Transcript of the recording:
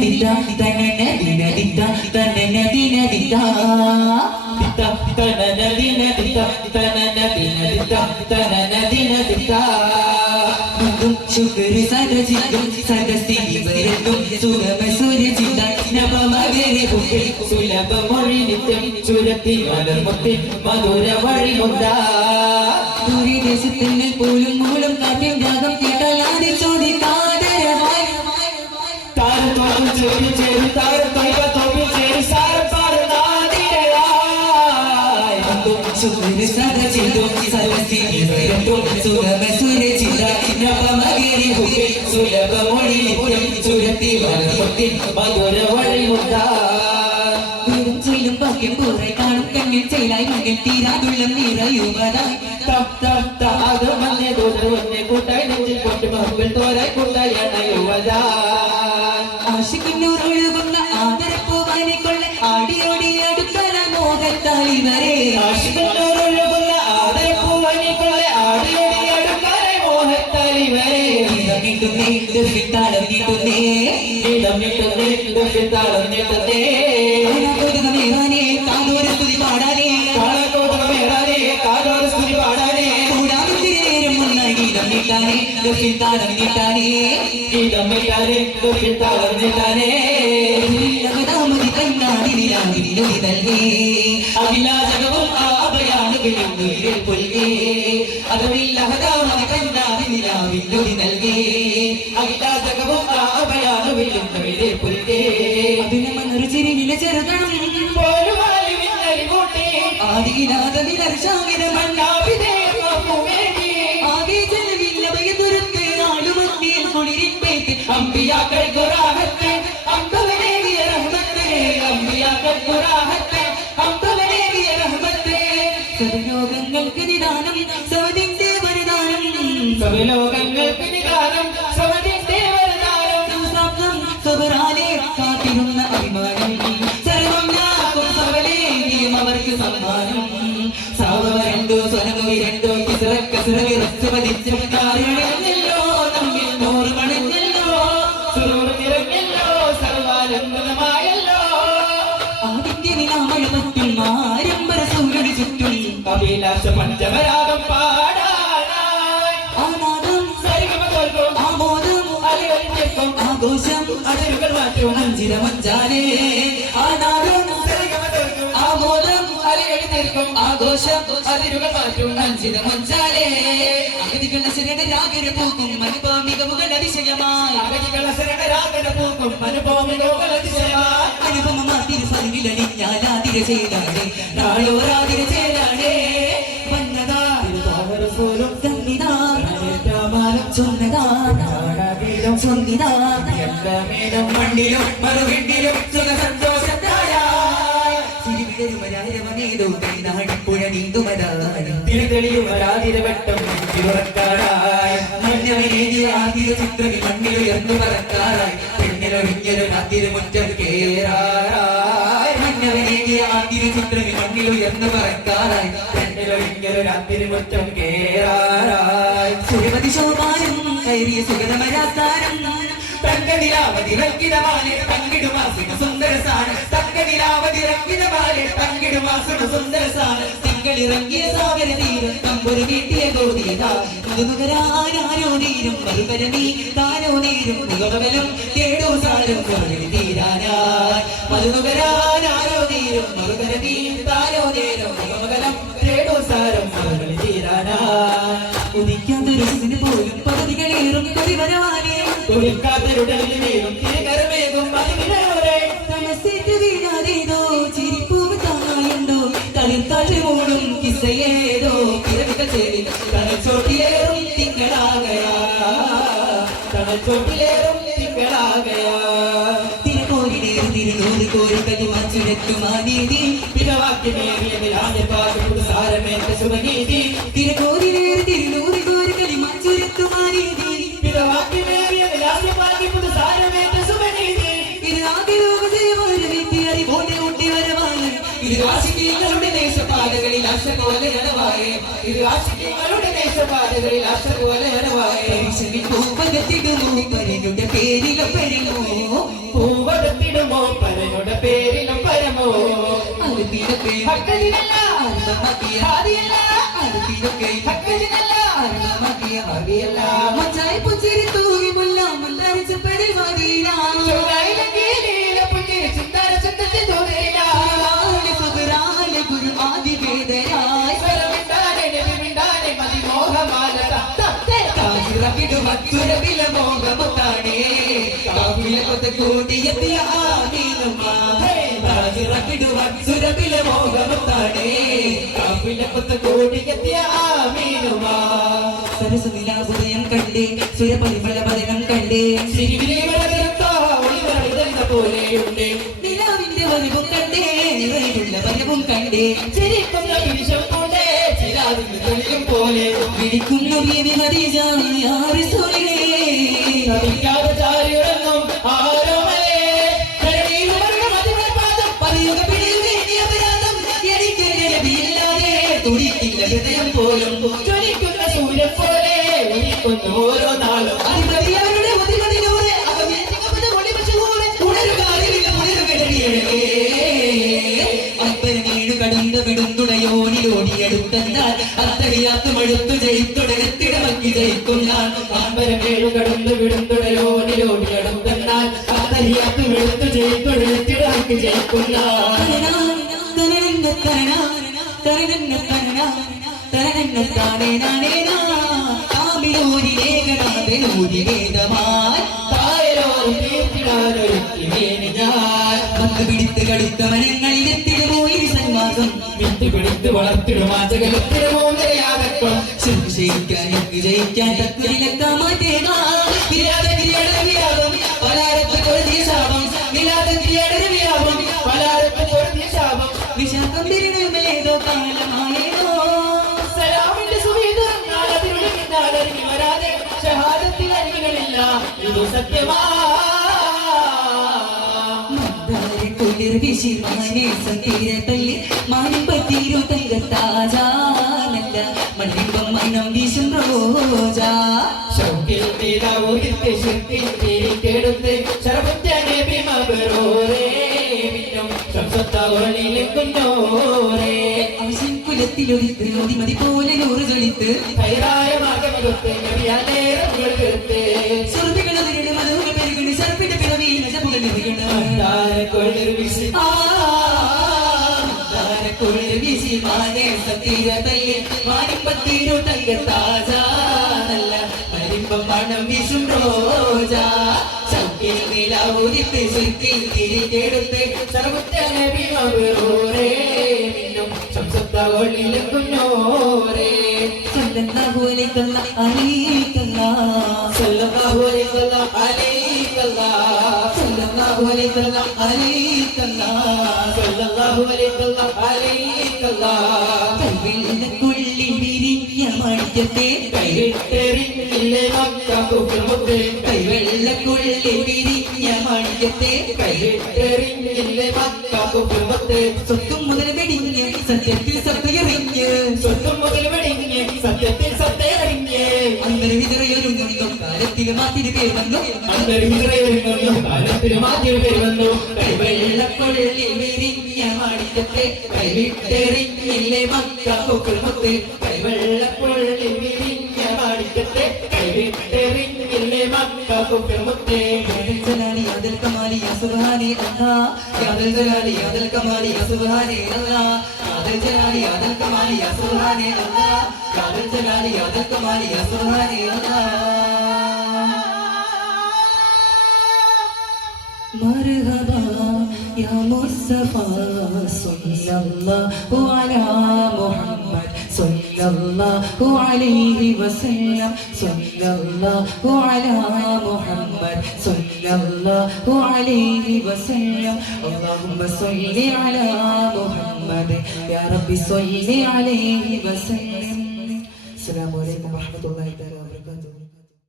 ദിത്ത തനന ദിന ദിത്ത തനന ദിന ദിത്ത ദിത്ത തനന ദിന ദിത്ത തനന ദിന ദിത്ത തനന ദിന ദിത്ത ശുക്ര സദജിതും സദസ്തിനി വരത്തും സുഗമ സുരചിത നവമകരെ പുകി സുലഭ മൊഴി നിത്യം ചുരത്തി മലർമുത്തി മധുര വഴിമുണ്ട ദൂരദേശത്തിൽ പോലും മൂലം കാറ്റും രാഗം കേട്ടാലാതെ ചോദിക്കാതരമായി താരത്തോടും ചേരി ചേരി താരത്തോയ തോപ്പിൽ ചേരി സാരപ്പാടുന്നാതിരയായി ശുക്ര സദജിതും സദസ്തിനി വരത്തും സുഗമ സുരചിത നവമകരെ പുകി സുലഭ മൊഴി നിത്യം ചുരത്തി മലർമുത്തി മധുര വഴിമുണ്ട ഭാഗ്യം പോറെ കാണും കണ്ണിൽ ചെയ്തായി മകൻ തീരാതുള്ളം നിറയുവതായി കൂട്ടായി നെഞ്ചിൽ കൊണ്ട് മകൾ തോരായി കൂട്ടായി അണയുവതാ ആശിക്കുന്നൂറൊഴുകുന്ന ആദരപ്പൂവാനെ കൊള്ള ആടിയോടി അടുത്തല മോഹത്താലി വരെ ആശിക്കുന്നൂറൊഴുകുന്ന ആദരപ്പൂവാനെ കൊള്ള ആടിയോടി അടുത്തല മോഹത്താലി വരെ നീട്ടുന്നേ ദുഃഖിത്താളം നീട്ടുന്നേ ദുഃഖിത്താളം നീട്ടുന്നേ അഭിലാഷകവും ആഭയാണുകളും പുൽകേ അതിലാഹദാമതി നൽകി അഭിലാഷകവും ആഭയാണുകളും പുൽകേ അതിനൊരു ചിരിയിലെ ചെറുതണം ആദിനാഥ നിലർശാകിര മണ്ണാവിധേ ആകെ ജനവില്ല വയതുരത്ത് ആളുമത്തിയിൽ കുളിരിൻ പേത്ത് അമ്പിയാക്കൾ കുറാഹത്ത് അമ്പവനേകിയ റഹ്മത്ത് അമ്പിയാക്കൾ കുറാഹത്ത് അമ്പവനേകിയ റഹ്മത്ത് സർവലോകങ്ങൾക്ക് നിദാനം സവദിന്റെ വരദാനം സർവലോകങ്ങൾക്ക് നിദാനം സവദിന്റെ വരദാനം സാപ്തം സബറാനെ കാത്തിരുന്ന അഭിമാനം സർവം യാക്കും സവലേകിയും അവർക്ക് സമ്മാനം സാവരണ്ടോ സ്വനമുവിരണ്ടോ കിസറക്കസറവി റസ്തുപതിച്ചും കാരണമല്ലോ നമ്മിൽ നൂറ് മണിഞ്ഞല്ലോ സുരൂറ് നിറഞ്ഞല്ലോ സർവാലംബനമായല്ലോ ആദിത്യ നിലാമഴ പറ്റും ആരംഭര സൂര്യന് ചുറ്റും അഭിലാഷ പഞ്ചമരാഗം പാടാനായി ആനാദം സരിഗമ തോൽക്കും ആമോദം അലയൊലിഞ്ഞേക്കും ആഘോഷം അതിരുകൾ മാറ്റും അഞ്ചിര മഞ്ചാലേ ആനാദം സരിഗമ തോൽക്കും ആമോദം ആഘോഷം അതിരുകൾ മാറ്റും അഞ്ചിത മഞ്ചാലേ അഗതികളുടെ ശരണ രാഗര പൂക്കും അനുപമികമുകൾ അതിശയമായി അഗതികളുടെ ശരണ രാഗര പൂക്കും അനുപമികമുകൾ അതിശയമായി അനുപമമാതിരി ഫലിലണിഞ്ഞാലാതിര ചെയ്താടേ നാളോരാതിര ചെയ്താടേ വന്നതാ പോലും തന്നിതാ ചൊന്നതാ സ്വന്തിതാ മേടം മണ്ണിലും മറുവിണ്ടിലും സുഖ സന്തോഷത്തായ മണ്ണിലുയർന്നു പറക്കാറായി പെണ്ണിലൊഴിഞ്ഞൊരു മുറ്റം കേറാറായി മഞ്ഞവനേകിയ ആദ്യ ചിത്രമി മണ്ണിലുയർന്നു പറക്കാറായി പെണ്ണിലൊഴിഞ്ഞൊരു മുറ്റം കേറാറായി സുരമതി ശോഭാനും കയറിയ സുഗതമരാസാരം തങ്കനിലാവതി റങ്കിതമാലെ പങ്കിടുമാസിന സുന്ദരസാണ് തങ്കനിലാവതി റങ്കിതമാലെ പങ്കിടുമാസിന സുന്ദരസാണ് തിങ്കളിറങ്ങിയ സാഗര തീരം കമ്പൊരു വീട്ടിയ ഗോതീത മുതുമുകരാനാരോ നീരും മറുപരമീ താനോ നീരും മുഖബലം തേടോ സാരം തീരാനായി മധുമുകരാനാരോ നീരും മറുപരമീ താനോ നേരം മുഖബലം തേടോ സാരം തീരാനായി ഉദിക്കാത്തൊരു പോലും പകുതികളേറും കൊതിവരവാനേ ുടലിലും തിരകരമേകും തമസേറ്റ് വീഴാതേതോ ചിരിപ്പൂവ് താങ്ങായുണ്ടോ തളിർത്താറ്റ് മൂടും കിസയേതോ കിരവിക ചേരി തണച്ചോട്ടിലേറും തിങ്കളാകയാ തണച്ചോട്ടിലേറും തിങ്കളാകയാ തിരകോരിനേറും തിരുനൂറ് കോരി കരിമച്ചുരത്തുമാനീതി പിറവാക്യമേറിയ സാരമേറ്റ ശുഭനീതി തിരകോരിനേറ് തിരുനൂറ് കോരി കരിമച്ചുരത്തുമാനീതി പിറവാക്യമേറിയ സാരമേറ്റ ശുഭനീതി ഇത് ഇത് ആശിക്കീങ്ങളുടെ ദേശപാതകളിൽ അശകോല നടവായേ ഇത് ആശിക്കീങ്ങളുടെ ദേശപാതകളിൽ അശകോല നടവായേ പൂവകത്തിടുന്നു പരനുടെ പേരില പെരുമോ പൂവ ഹക്കലിനല്ല അർമ്മമാക്കിയ ഹാദിയല്ല അടുത്തിലൊക്കെ ഹക്കലിനല്ല അർമ്മമാക്കിയ ഹാദിയല്ല മച്ചായി പുഞ്ചിരി തൂകി മുല്ല മുല്ലരിച്ച പരിമദീന ചൊവ്വായിലീല പുഞ്ചിരി ചിന്താര ചന്തത്തിൽ തോന്നില്ല സുബ്രാലെ ഗുരു ആദി വേദനായി സ്വരമിണ്ടാനെ നബി മിണ്ടാനെ മതിമോഹമാല സുരവില മോഹമത്താണേ കാവിലൊത്ത കൂടിയെത്തിയ ആമീനുമാ സുരവില മോഹമത്താണേ കാവിലൊത്ത കൂടിയെത്തിയ ആമീനുമാ സരസനിലാഭുദയം കണ്ടേ സുരപരിമല പദനം കണ്ടേ പോലെയുണ്ട് നിലാവിന്റെ വരവും കണ്ടേ നിറയിലുള്ള വരവും കണ്ടേ ചിരിക്കുന്ന വിഷം പോലെ ചിരാതിന്റെ തെളിയും പോലെ വിളിക്കുന്ന ബീവി ഖദീജ യാ റസൂലേ നബിയാവതാരിയുടങ്ങും ആരോമലേ കരടിയിൽ വരുന്ന മതിമപ്പാദം പറയുക പിടിയുക ഇനി അപരാധം എനിക്ക് നബിയില്ലാതെ തുടിക്കില്ല ഹൃദയം പോലും ജ്വലിക്കുന്ന സൂര്യൻ പോലെ ഒലിക്കുന്ന ഓരോ നാളും അതിനവരുടെ ഒതിമതിലൂടെ അകമേറ്റിക്കപ്പെട്ട ഒളിവശൂടെ അപ്പനീടു കടന്നു വിടുന്നുടയോനിലോടിയെടുത്തെന്നാൽ അത്തടിയാത്തുമെടുത്തു ജയിത്തുടരത്തിടമക്കി ജയിക്കുന്നാൻ അമ്പരമേഴു കടന്നു വിടുന്നുടയോനിലോടിയെടുത്തെന്നാൽ അത്തടിയാത്തുമെടുത്തു ജയിത്തുടരത്തിടമക്കി ജയിക്കുന്നാൻ പിടിത്ത് കടുത്ത മനങ്ങളിൽ എത്തിടുമോയി സന്മാസം വിട്ടുപിടിത്ത് വളർത്തിടുമാചകലത്തിടുമോ നിരയാതക്കം ശിക്ഷയിക്കാൻ ജയിക്കാൻ തക്കുരിലൊക്കെ മാറ്റേകാം പലാരത്ത് കൊഴുതിയ ശാപം നിലാതക്രിയയുടെ വ്യാപം പലാരത്ത് കൊഴുതിയ ശാപം വിശാഖം തിരുമേതോ കാലമായേതോ സലാമിന്റെ സുവീതം നാളതിരുളിൽ വരാതെ ഷഹാദത്തിൽ അരികളില്ല ഇത് സത്യമാ വിശിമാനെ സതീരത്തല്ലി മാനം പറ്റീരോ തങ്കത്താജാനല്ല മണ്ണിമ്പം മൈനം വീശും റോജാ ശൗക്കിൽ തീരാവൂരിത്തെ ശക്തി തീരിക്കെടുത്ത് ശരപുറ്റനെ ഭീമബരോരേ മിന്നും ശംസത്താവളിലെ കുഞ്ഞോരേ ആശിൻ കുലത്തിലൊരിത്ത് മതി പോലെ നൂറ് കളിത്ത് ഹൈറായ മാർഗമകത്ത് നബിയാലേറെ കെടുത്ത് സുറുതികളതിരുടെ മധുര പെരുകണി സർപ്പിന്റെ പിറവി നജമുകൾ നിറയണം വീശി മാനെ സതീരതല്ലേ മാനിപ്പത്തീരു തങ്കത്താജാനല്ല മരിമ്പം മണം വീശും റോജാ ശൗക്കിൽ നിലാവൂരിത്ത് ശക്തി തിരികെടുത്ത് സർവ്വത്തനെ ഭീമബരോരേ മിന്നും ശംസത്താവളിലെ കുഞ്ഞോരേ സല്ലല്ലാഹു അലൈഹി വസല്ലം സല്ലല്ലാഹു അലൈഹി വസല്ലം സല്ലല്ലാഹു അലൈഹി വസല്ലം സല്ലല്ലാഹു അലൈഹി വസല്ലം കൈവെള്ളക്കുള്ളിൽ വിരിഞ്ഞ മണിക്കത്തെ കൈവിട്ടെറിഞ്ഞില്ലേ മക്കബുക്കമുത്തെ കൈവെള്ളക്കുള്ളിൽ വിരിഞ്ഞ മണിക്കത്തെ കൈവിട്ടെറിഞ്ഞില്ലേ മക്കബുക്കമുത്തെ സ്വത്തും മുതൽ വെടിഞ്ഞ് സത്യത്തിൽ സത്യറിഞ്ഞ് സ്വത്തും മുതൽ വെടിഞ്ഞ് സത്യത്തിൽ സത്യറിഞ്ഞ് അന്നൊരു വിതറയൊരുങ്ങുന്നു കാലത്തിന് മാറ്റിന് പേർ വന്നു അന്നൊരു വിതറയൊരുങ്ങുന്നു കാലത്തിന് മാറ്റിന് പേർ വന്നു കൈവെള്ളക്കുള്ളിൽ വിരിഞ്ഞ മണിക്കത്തെ കൈവിട്ടെറിഞ്ഞില്ലേ മക്കബുക്കമുത്തെ കൈവെള്ളക്കുള്ളിൽ വിരിഞ്ഞ മണിക്കത്തെ കൈവിട്ടെറിഞ്ഞില്ലേ മക്കബുക്കമുത്തെ ജലാലി അദൽ കമാലി യാ സുബ്ഹാനി അല്ലാഹ് യാദൽ ജലാലി അദൽ കമാലി യാ സുബ്ഹാനി അല്ലാഹ് യാദൽ ജലാലി അദൽ കമാലി യാ സുബ്ഹാനി അല്ലാഹ് യാദൽ ജലാലി അദൽ കമാലി യാ സുബ്ഹാനി അല്ലാഹ് مرحبا يا مصطفى صلى الله على محمد صلى الله عليه وسلم صلى الله على محمد صلى الله عليه وسلم اللهم صل على محمد يا رب صل عليه وسلم السلام عليكم ورحمة الله تعالى